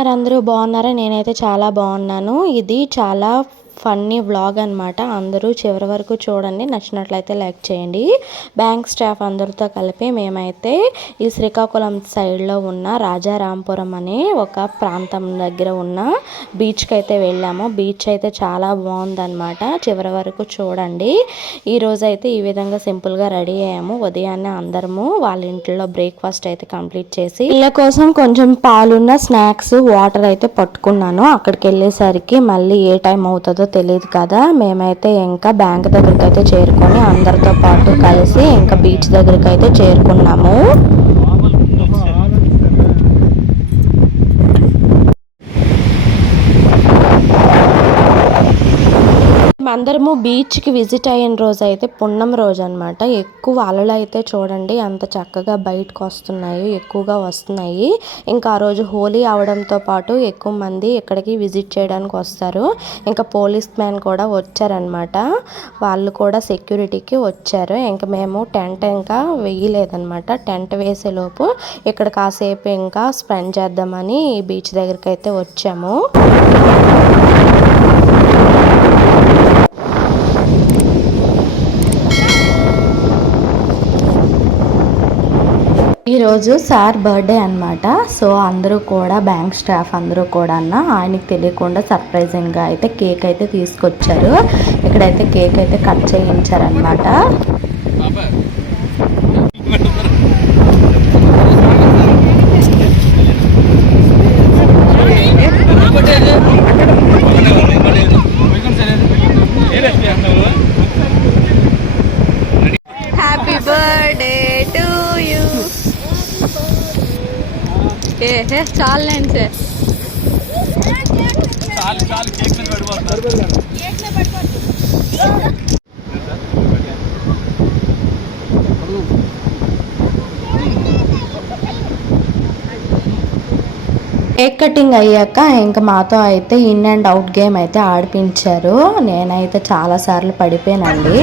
ఉన్నారు అందరూ బాగున్నారా? నేనైతే చాలా బాగున్నాను. ఇది చాలా ఫన్నీ వ్లాగ్ అనమాట. అందరూ చివరి వరకు చూడండి. నచ్చినట్లయితే లైక్ చేయండి. బ్యాంక్ స్టాఫ్ అందరితో కలిపి మేమైతే ఈ శ్రీకాకుళం సైడ్లో ఉన్న రాజారాంపురం అనే ఒక ప్రాంతం దగ్గర ఉన్న బీచ్కి అయితే వెళ్ళాము. బీచ్ అయితే చాలా బాగుందన్నమాట. చివరి వరకు చూడండి. ఈరోజు అయితే ఈ విధంగా సింపుల్గా రెడీ అయ్యాము. ఉదయాన్నే అందరము వాళ్ళ ఇంట్లో బ్రేక్ఫాస్ట్ అయితే కంప్లీట్ చేసి పిల్ల కోసం కొంచెం పాలున్న స్నాక్స్ వాటర్ అయితే పట్టుకున్నాను. అక్కడికి వెళ్ళేసరికి మళ్ళీ ఏ టైం అవుతుందో తెలియదు కదా. మేమైతే ఇంకా బ్యాంక్ దగ్గరికి అయితే చేరుకొని అందరితో పాటు కలిసి ఇంకా బీచ్ దగ్గరికి అయితే చేరుకున్నాము. అందరము బీచ్కి విజిట్ అయిన రోజు అయితే పున్నం రోజు అనమాట. ఎక్కువ అలలు అయితే చూడండి అంత చక్కగా బయటకు వస్తున్నాయి, ఎక్కువగా వస్తున్నాయి. ఇంకా ఆ రోజు హోలీ అవడంతో పాటు ఎక్కువ మంది ఇక్కడికి విజిట్ చేయడానికి వస్తారు. ఇంకా పోలీస్ మ్యాన్ కూడా వచ్చారనమాట. వాళ్ళు కూడా సెక్యూరిటీకి వచ్చారు. ఇంకా మేము టెంట్ ఇంకా వేయలేదనమాట. టెంట్ వేసేలోపు ఇక్కడ కాసేపు ఇంకా స్పెండ్ చేద్దామని బీచ్ దగ్గరికి అయితే వచ్చాము. ఈరోజు సార్ బర్త్డే అనమాట. సో అందరూ కూడా బ్యాంక్ స్టాఫ్ అందరూ కూడా ఆయనకి తెలియకుండా సర్ప్రైజింగ్గా అయితే కేక్ అయితే తీసుకొచ్చారు. ఇక్కడైతే కేక్ అయితే కట్ చేయించారనమాట. Happy birthday to you. చాలండి కేక్ కటింగ్ అయ్యాక ఇంకా మాతో అయితే ఇన్ అండ్ అవుట్ గేమ్ అయితే ఆడిపించారు. నేనైతే చాలా సార్లు పడిపోయానండి.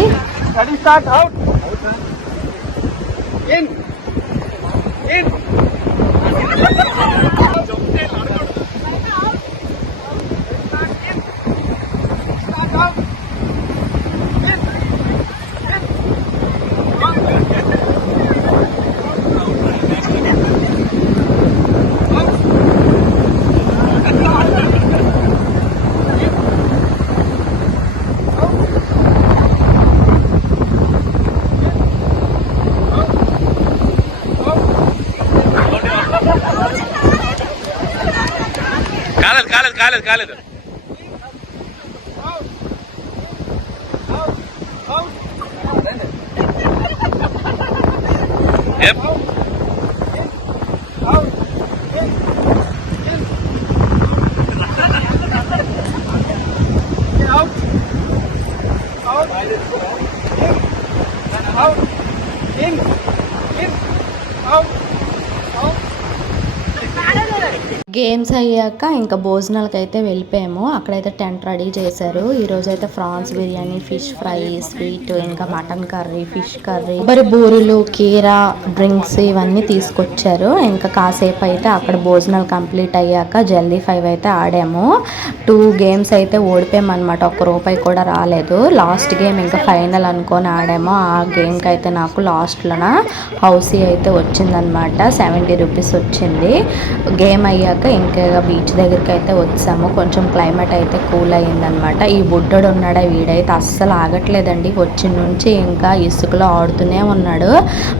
కాలేదు. గేమ్స్ అయ్యాక ఇంకా భోజనాలకు అయితే వెళ్ళిపోయాము. అక్కడైతే టెంట్ రెడీ చేశారు. ఈరోజు అయితే prawns biryani, fish fry, sweet, ఇంకా మటన్ కర్రీ, ఫిష్ కర్రీ, మరి బూరెలు, కీరా, డ్రింక్స్ ఇవన్నీ తీసుకొచ్చారు. ఇంకా కాసేపు అయితే అక్కడ భోజనాలు కంప్లీట్ అయ్యాక జల్దీ 5 అయితే ఆడాము. 2 గేమ్స్ అయితే ఓడిపోయామన్నమాట. ₹1 కూడా రాలేదు. లాస్ట్ గేమ్ ఇంకా ఫైనల్ అనుకొని ఆడాము. ఆ గేమ్కి అయితే నాకు లాస్ట్లోన హౌసీ అయితే వచ్చిందనమాట. ₹70 వచ్చింది. గేమ్ అయ్యాక ఇంకా బీచ్ దగ్గరికి అయితే వచ్చాము. కొంచెం క్లైమేట్ అయితే కూల్ అయ్యిందనమాట. ఈ బుడ్డోడు ఉన్నాడా, వీడైతే అస్సలు ఆగట్లేదండి. వచ్చి నుంచి ఇంకా ఇసుకలో ఆడుతూనే ఉన్నాడు.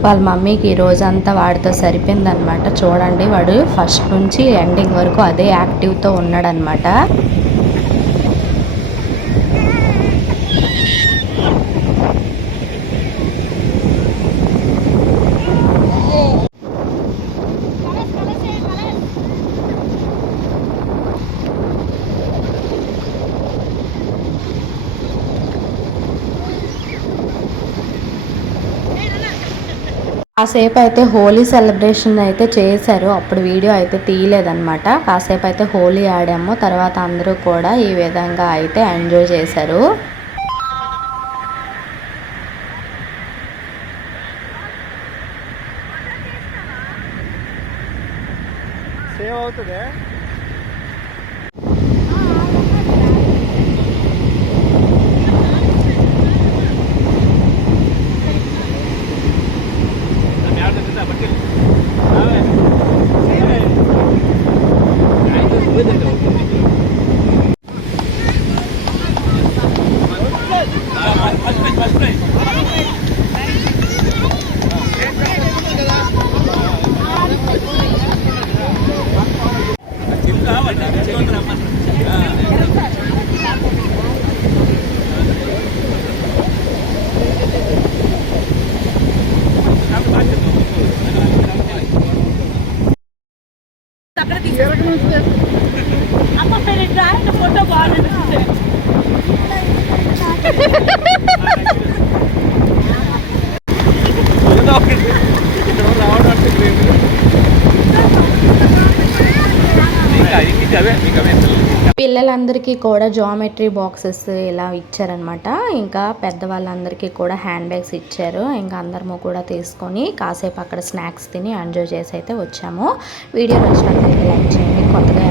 వాళ్ళ మమ్మీకి ఈ రోజంతా వాడితో సరిపోయిందనమాట. చూడండి వాడు ఫస్ట్ నుంచి ఎండింగ్ వరకు అదే యాక్టివ్తో ఉన్నాడనమాట. కాసేపు అయితే హోలీ సెలబ్రేషన్ అయితే చేశారు. అప్పుడు వీడియో అయితే తీయలేదన్నమాట. కాసేపు అయితే హోలీ ఆడాము. తర్వాత అందరూ కూడా ఈ విధంగా అయితే ఎంజాయ్ చేశారు. సేవ్ అవుతుంది. ఫోటో బాగుంది పిల్లలందరికీ కూడా జామెట్రీ బాక్సెస్ ఇలా ఇచ్చారనమాట. ఇంకా పెద్దవాళ్ళందరికీ కూడా హ్యాండ్ బ్యాగ్స్ ఇచ్చారు. ఇంకా అందరము కూడా తీసుకొని కాసేపు అక్కడ స్నాక్స్ తిని ఎంజాయ్ చేసి అయితే వచ్చాము. వీడియో నచ్చినట్లయితే లైక్ చేయండి. కొత్తగా